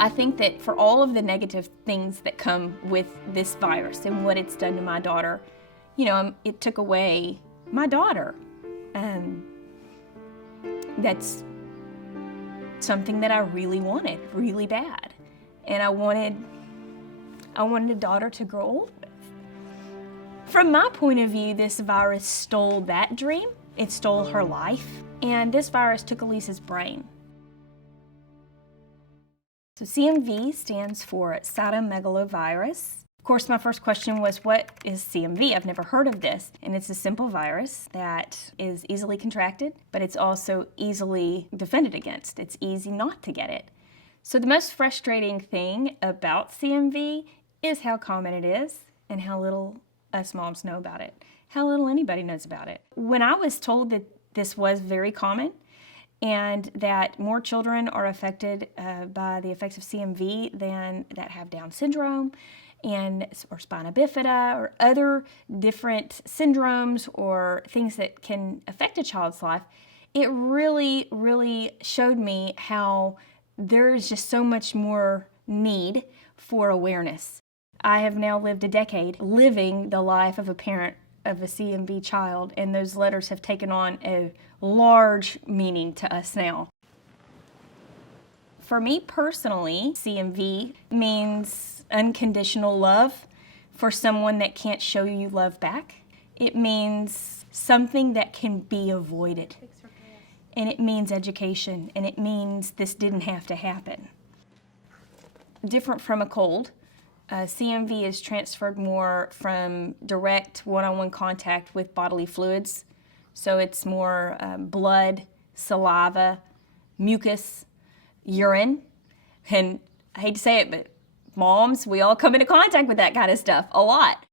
I think that for all of the negative things that come with this virus and what it's done to my daughter, it took away my daughter. That's something that I really wanted, really bad. And I wanted a daughter to grow old with. From my point of view, this virus stole that dream. It stole her life. And this virus took Elisa's brain. So CMV stands for cytomegalovirus. Of course, my first question was, what is CMV? I've never heard of this. And it's a simple virus that is easily contracted, but it's also easily defended against. It's easy not to get it. So the most frustrating thing about CMV is how common it is and how little us moms know about it, how little anybody knows about it. When I was told that this was very common and that more children are affected by the effects of CMV than that have Down syndrome, or spina bifida, or other different syndromes or things that can affect a child's life, it really, really showed me how there is just so much more need for awareness. I have now lived a decade living the life of a parent of a CMV child, and those letters have taken on a large meaning to us now. For me personally, CMV means unconditional love for someone that can't show you love back. It means something that can be avoided. And it means education, and it means this didn't have to happen. Different from a cold, CMV is transferred more from direct one-on-one contact with bodily fluids. So it's more blood, saliva, mucus, urine, and I hate to say it, but moms, we all come into contact with that kind of stuff a lot.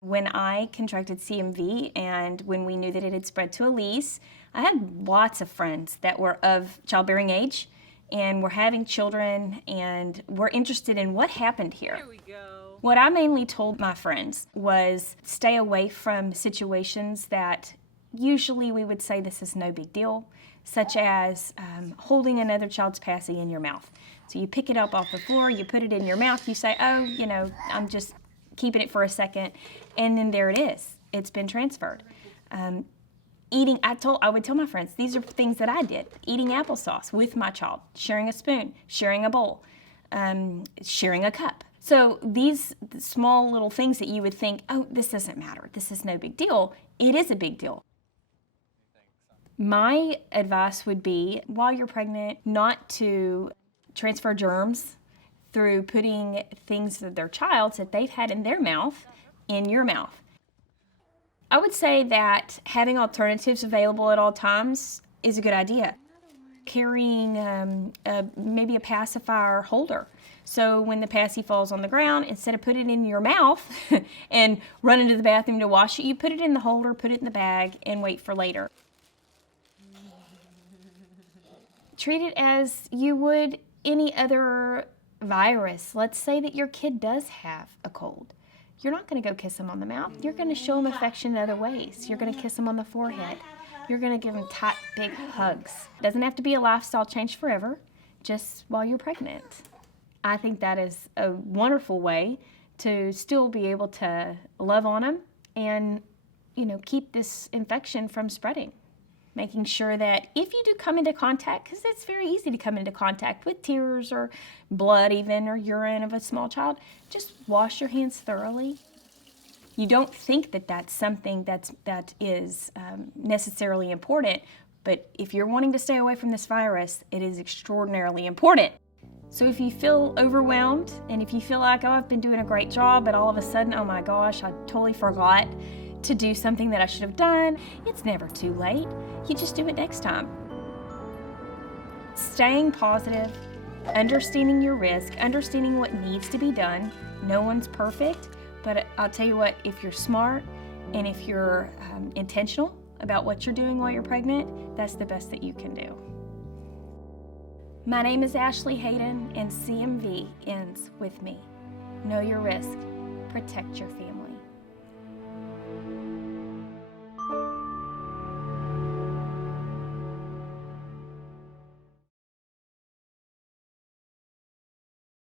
When I contracted CMV and when we knew that it had spread to Elise, I had lots of friends that were of childbearing age and were having children and were interested in what happened here. Here we go. What I mainly told my friends was stay away from situations that usually we would say this is no big deal, such as holding another child's passy in your mouth. So you pick it up off the floor, you put it in your mouth, you say, oh, I'm just keeping it for a second, and then there it is. It's been transferred. Eating, I would tell my friends, these are things that I did. Eating applesauce with my child, sharing a spoon, sharing a bowl, sharing a cup. So these small little things that you would think, oh, this doesn't matter, this is no big deal, it is a big deal. My advice would be, while you're pregnant, not to transfer germs through putting things that their child's that they've had in their mouth in your mouth. I would say that having alternatives available at all times is a good idea. Carrying maybe a pacifier holder. So when the passy falls on the ground, instead of putting it in your mouth and running to the bathroom to wash it, you put it in the holder, put it in the bag, and wait for later. Treat it as you would any other virus. Let's say that your kid does have a cold. You're not going to go kiss them on the mouth. You're going to show them affection in other ways. You're going to kiss them on the forehead. You're going to give them tight, big hugs. It doesn't have to be a lifestyle change forever, just while you're pregnant. I think that is a wonderful way to still be able to love on them and, keep this infection from spreading. Making sure that if you do come into contact, because it's very easy to come into contact with tears or blood even, or urine of a small child, just wash your hands thoroughly. You don't think that that's something that is necessarily important, but if you're wanting to stay away from this virus, it is extraordinarily important. So if you feel overwhelmed, and if you feel like, oh, I've been doing a great job, but all of a sudden, oh my gosh, I totally forgot to do something that I should have done, it's never too late. You just do it next time. Staying positive, understanding your risk, understanding what needs to be done. No one's perfect, but I'll tell you what, if you're smart and if you're intentional about what you're doing while you're pregnant, that's the best that you can do. My name is Ashley Haden, and CMV ends with me. Know your risk, protect your family.